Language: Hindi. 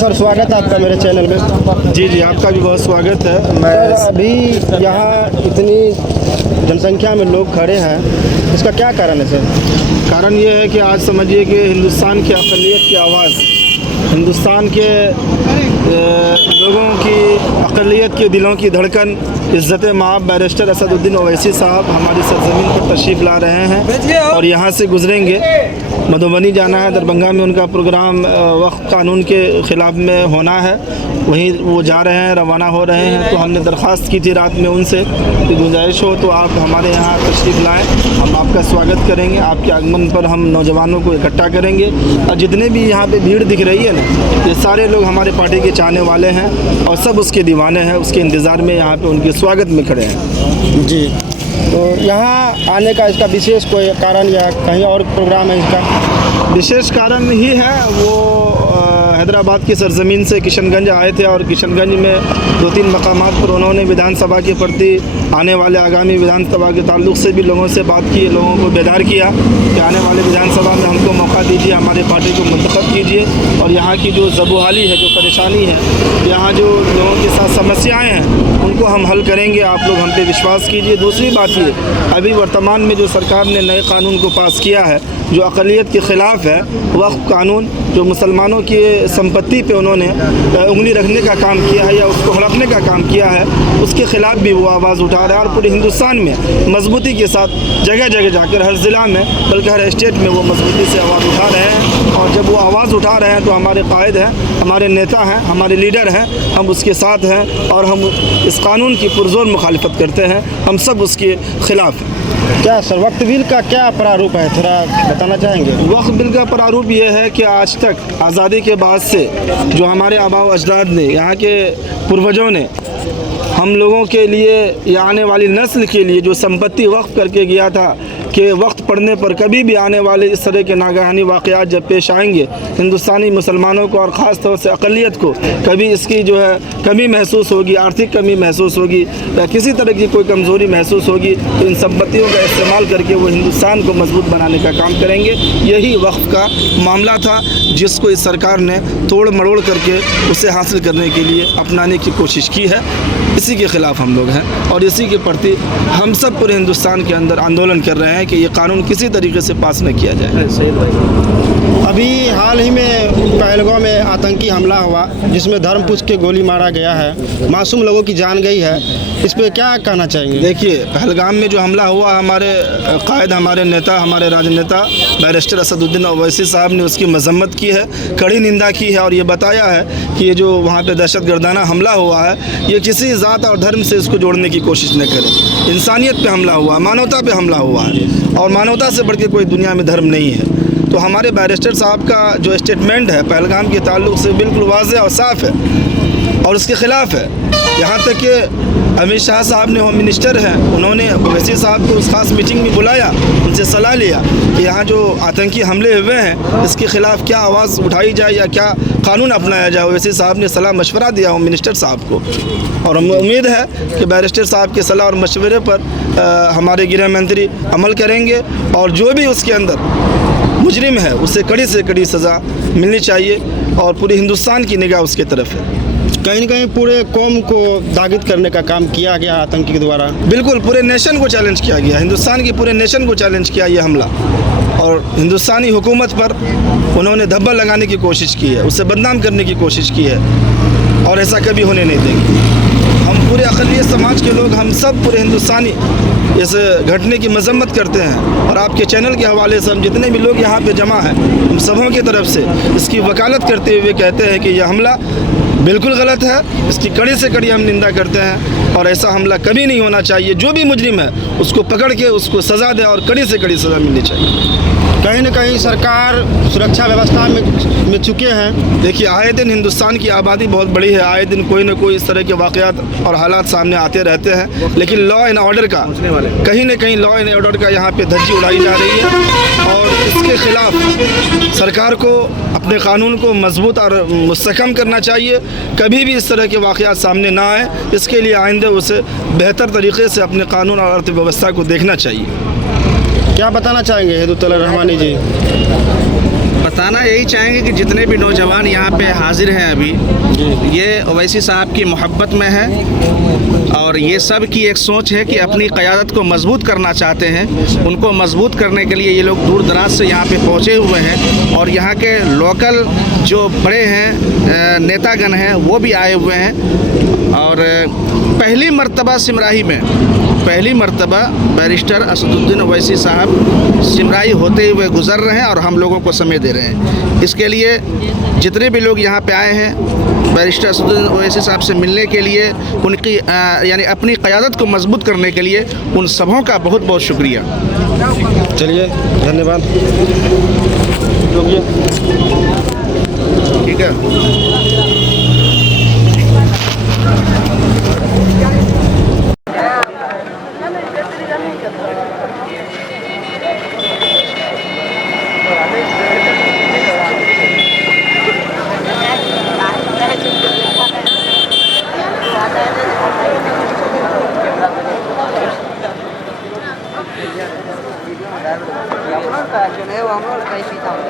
सर स्वागत है आपका मेरे चैनल में। जी जी, आपका भी बहुत स्वागत है। सर अभी यहाँ इतनी जनसंख्या में लोग खड़े हैं, इसका क्या कारण है सर? कारण ये है कि आज समझिए कि हिंदुस्तान की अक़लियत की आवाज़, हिंदुस्तान के लोगों की अक़लियत के दिलों की धड़कन इज़्ज़त माब बैरिस्टर असदुद्दीन ओवैसी साहब हमारी सरज़मीन पर तशरीफ़ ला रहे हैं और यहाँ से गुज़रेंगे। मधुबनी जाना है, दरभंगा में उनका प्रोग्राम वक्फ़ कानून के ख़िलाफ़ में होना है, वहीं वो जा रहे हैं, रवाना हो रहे हैं। तो हमने दरख्वास्त की थी रात में उनसे कि गुंजाइश हो तो आप हमारे यहाँ तशरीफ़ लाएँ, हम आपका स्वागत करेंगे। आपके आगमन पर हम नौजवानों को इकट्ठा करेंगे और जितने भी यहाँ पे भीड़ दिख रही है ना, ये सारे लोग हमारे पार्टी के चाहने वाले हैं और सब उसके दीवाने हैं, उसके इंतज़ार में यहाँ पे उनके स्वागत में खड़े हैं। जी, तो यहाँ आने का इसका विशेष कोई कारण या कहीं और प्रोग्राम है इसका? विशेष कारण ही है, वो हैदराबाद की सरज़मीन से किशनगंज आए थे और किशनगंज में 2-3 मकामात पर उन्होंने विधानसभा के प्रति आने वाले आगामी विधानसभा के ताल्लुक़ से भी लोगों से बात की, लोगों को बेदार किया कि आने वाले विधानसभा में हमको मौका दीजिए, हमारे पार्टी को मुंतखब कीजिए और यहाँ की जो ज़बूहाली है, जो परेशानी है, यहाँ जो लोगों के साथ समस्याएँ हैं, उनको हम हल करेंगे। आप लोग हम पे विश्वास कीजिए। दूसरी बात ये, अभी वर्तमान में जो सरकार ने नए कानून को पास किया है जो अक़लियत के ख़िलाफ़ है, वक्फ़ कानून, जो मुसलमानों की संपत्ति पे उन्होंने उंगली रखने का काम किया है या उसको हड़पने का काम किया है, उसके ख़िलाफ़ भी वो आवाज़ उठा रहा है और पूरे हिंदुस्तान में मजबूती के साथ जगह जगह जाकर, हर ज़िला में बल्कि हर स्टेट में वो मजबूती से आवाज़ उठा रहे हैं। और जब वो आवाज़ उठा रहे हैं तो हमारे कायद हैं, हमारे नेता हैं, हमारे लीडर हैं, हम उसके साथ हैं और हम इस कानून की पुरज़ोर मुखालिफत करते हैं, हम सब उसके ख़िलाफ़ हैं। क्या सर वक्फ बिल का क्या प्रारूप है, थोड़ा बताना चाहेंगे? वक्फ बिल का प्रारूप ये है कि आज तक आज़ादी के बाद से जो हमारे आबाओ अजदाद ने, यहाँ के पूर्वजों ने हम लोगों के लिए या आने वाली नस्ल के लिए जो संपत्ति वक्फ करके गया था कि वक्त पड़ने पर कभी भी आने वाले इस तरह के नागहानी वाक़यात जब पेश आएंगे, हिंदुस्तानी मुसलमानों को और ख़ास तौर से अक़लियत को कभी इसकी जो है कमी महसूस होगी, आर्थिक कमी महसूस होगी या किसी तरह की कोई कमज़ोरी महसूस होगी, तो इन संपत्तियों का इस्तेमाल करके वो हिंदुस्तान को मजबूत बनाने का काम करेंगे। यही वक्फ का मामला था जिसको इस सरकार ने तोड़ मरोड़ करके उसे हासिल करने के लिए अपनाने की कोशिश की है। इसी के ख़िलाफ़ हम लोग हैं और इसी के प्रति हम सब पूरे हिंदुस्तान के अंदर आंदोलन कर रहे हैं कि ये कानून किसी तरीके से पास न किया जाए। अभी हाल ही में पहलगाम में आतंकी हमला हुआ जिसमें धर्मपुष्प के गोली मारा गया है, मासूम लोगों की जान गई है, इस पर क्या कहना चाहेंगे? देखिए, पहलगाम में जो हमला हुआ, हमारे कायद, हमारे नेता, हमारे राजनेता बैरिस्टर असदुद्दीन ओवैसी साहब ने उसकी मजम्मत की है, कड़ी निंदा की है और ये बताया है कि ये जो वहाँ पे दहशतगर्दाना हमला हुआ है, ये किसी ज़ात और धर्म से इसको जोड़ने की कोशिश न करें। इंसानियत पे हमला हुआ, मानवता पे हमला हुआ है और मानवता से बढ़ के कोई दुनिया में धर्म नहीं है। तो हमारे बैरिस्टर साहब का जो स्टेटमेंट है पहलगाम के ताल्लुक़ से बिल्कुल वाज़ेह और साफ़ है और उसके ख़िलाफ़ है। यहाँ तक कि अमित शाह साहब ने होम मिनिस्टर हैं, उन्होंने ओवैसी साहब को उस ख़ास मीटिंग में बुलाया, उनसे सलाह लिया कि यहाँ जो आतंकी हमले हुए हैं इसके ख़िलाफ़ क्या आवाज़ उठाई जाए या क्या कानून अपनाया जाए। ओवैसी साहब ने सलाह मशवरा दिया होम मिनिस्टर साहब को और हमें उम्मीद है कि बैरिस्टर साहब के सलाह और मशवरे पर हमारे गृह मंत्री अमल करेंगे और जो भी उसके अंदर मुजरिम है उसे कड़ी से कड़ी सज़ा मिलनी चाहिए और पूरे हिंदुस्तान की निगाह उसके तरफ है। कहीं न कहीं पूरे कौम को दागिद करने का काम किया गया आतंकी के द्वारा। बिल्कुल, पूरे नेशन को चैलेंज किया गया, हिंदुस्तान की पूरे नेशन को चैलेंज किया ये हमला और हिंदुस्तानी हुकूमत पर उन्होंने धब्बा लगाने की कोशिश की है, उसे बदनाम करने की कोशिश की है और ऐसा कभी होने नहीं देंगे। हम पूरे अक़लियत समाज के लोग, हम सब पूरे हिंदुस्तानी इस घटने की मजम्मत करते हैं और आपके चैनल के हवाले से हम जितने भी लोग यहाँ पे जमा हैं, हम सबों की तरफ से इसकी वकालत करते हुए कहते हैं कि यह हमला बिल्कुल गलत है, इसकी कड़ी से कड़ी हम निंदा करते हैं और ऐसा हमला कभी नहीं होना चाहिए। जो भी मुजरिम है उसको पकड़ के उसको सज़ा दे और कड़ी से कड़ी सज़ा मिलनी चाहिए। कहीं न कहीं सरकार सुरक्षा व्यवस्था में चुके हैं। देखिए, आए दिन हिंदुस्तान की आबादी बहुत बड़ी है, आए दिन कोई न कोई इस तरह के वाक़यात और हालात सामने आते रहते हैं, लेकिन लॉ एंड ऑर्डर का कहीं न कहीं लॉ एंड ऑर्डर का यहाँ पे धज्जी उड़ाई जा रही है और इसके ख़िलाफ़ सरकार को अपने कानून को मजबूत और मुस्तहकम करना चाहिए। कभी भी इस तरह के वाक़यात सामने ना आए, इसके लिए आइंदे उसे बेहतर तरीक़े से अपने कानून और अर्थव्यवस्था को देखना चाहिए। क्या बताना चाहेंगे हिदुतुल्लाह रहमानी जी? बताना यही चाहेंगे कि जितने भी नौजवान यहाँ पे हाजिर हैं अभी, ये ओवैसी साहब की मोहब्बत में है और ये सब की एक सोच है कि अपनी क़यादत को मजबूत करना चाहते हैं। उनको मजबूत करने के लिए ये लोग दूर दराज से यहाँ पे पहुँचे हुए हैं और यहाँ के लोकल जो बड़े हैं नेतागण हैं वो भी आए हुए हैं। और पहली मर्तबा सिमराही में बैरिस्टर असदुद्दीन ओवैसी साहब सिमराही होते हुए गुज़र रहे हैं और हम लोगों को समय दे रहे हैं। इसके लिए जितने भी लोग यहाँ पे आए हैं बैरिस्टर असदुद्दीन ओवैसी साहब से मिलने के लिए, उनकी यानी अपनी क़यादत को मजबूत करने के लिए, उन सबों का बहुत बहुत शुक्रिया। चलिए, धन्यवाद। ठीक है। Yo creo que yo le digo, vamos, ahí sí estamos.